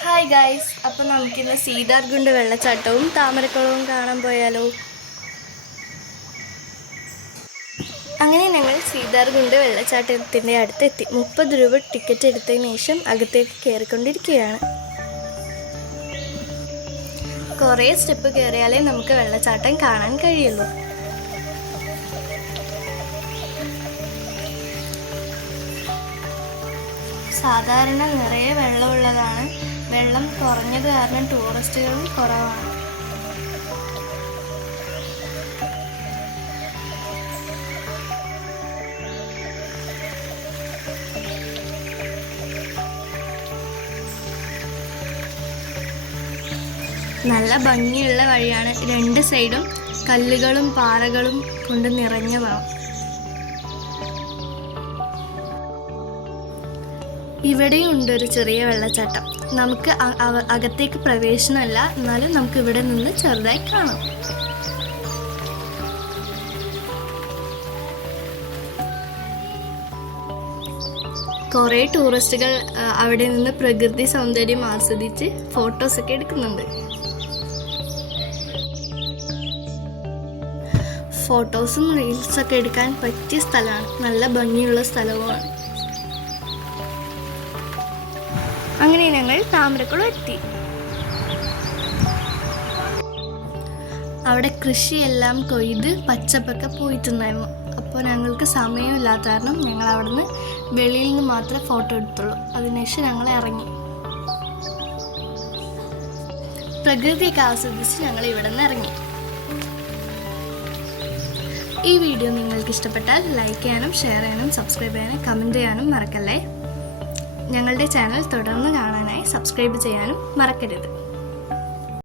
Hi guys, അപ്പോൾ നമുക്കിന്ന് സീതാർകുണ്ട് വെള്ളച്ചാട്ടവും താമരക്കുളവും കാണാൻ പോയാലോ? അങ്ങനെ ഞങ്ങൾ സീതാർകുണ്ട് വെള്ളച്ചാട്ടത്തിൻ്റെ അടുത്തെത്തി. 30 രൂപ ടിക്കറ്റ് എടുത്തതിന് ശേഷം അകത്തേക്ക് കയറിക്കൊണ്ടിരിക്കുകയാണ്. കുറേ സ്റ്റെപ്പ് കയറിയാലേ നമുക്ക് വെള്ളച്ചാട്ടം കാണാൻ കഴിയുള്ളൂ. സാധാരണ നിറയെ വെള്ളമുള്ളതാണ്. വെള്ളം കുറഞ്ഞത് കാരണം ടൂറിസ്റ്റുകളും കുറവാണ്. നല്ല ഭംഗിയുള്ള വഴിയാണ്. 2 സൈഡും കല്ലുകളും പാറകളും കൊണ്ട് നിറഞ്ഞതാണ്. ഇവിടെയും ഉണ്ട് ഒരു ചെറിയ വെള്ളച്ചാട്ടം. നമുക്ക് അകത്തേക്ക് പ്രവേശനമല്ല, എന്നാലും നമുക്ക് ഇവിടെ നിന്ന് ചെറുതായി കാണാം. കുറേ ടൂറിസ്റ്റുകൾ അവിടെ നിന്ന് പ്രകൃതി സൗന്ദര്യം ആസ്വദിച്ച് ഫോട്ടോസൊക്കെ എടുക്കുന്നുണ്ട്. ഫോട്ടോസും റീൽസൊക്കെ എടുക്കാൻ പറ്റിയ സ്ഥലമാണ്. നല്ല ഭംഗിയുള്ള സ്ഥലവുമാണ്. അങ്ങനെ ഞങ്ങൾ താമരക്കുളം എത്തി. അവിടെ കൃഷിയെല്ലാം കൊയ്ത് പച്ചപ്പൊക്കെ പോയിട്ടുണ്ടായിരുന്നു. അപ്പോൾ ഞങ്ങൾക്ക് സമയമില്ലാത്ത കാരണം ഞങ്ങൾ അവിടെ നിന്ന് വെളിയിൽ നിന്ന് മാത്രമേ ഫോട്ടോ എടുത്തുള്ളൂ. അതിനുശേഷം ഞങ്ങൾ ഇറങ്ങി. പ്രകൃതിയൊക്കെ ആസ്വദിച്ച് ഞങ്ങൾ ഇവിടെ നിന്ന് ഇറങ്ങി. ഈ വീഡിയോ നിങ്ങൾക്ക് ഇഷ്ടപ്പെട്ടാൽ ലൈക്ക് ചെയ്യാനും ഷെയർ ചെയ്യാനും സബ്സ്ക്രൈബ് ചെയ്യാനും കമൻറ്റ് ചെയ്യാനും മറക്കല്ലേ. ഞങ്ങളുടെ ചാനൽ തുടർന്ന് കാണാനായി സബ്സ്ക്രൈബ് ചെയ്യാനും മറക്കരുത്.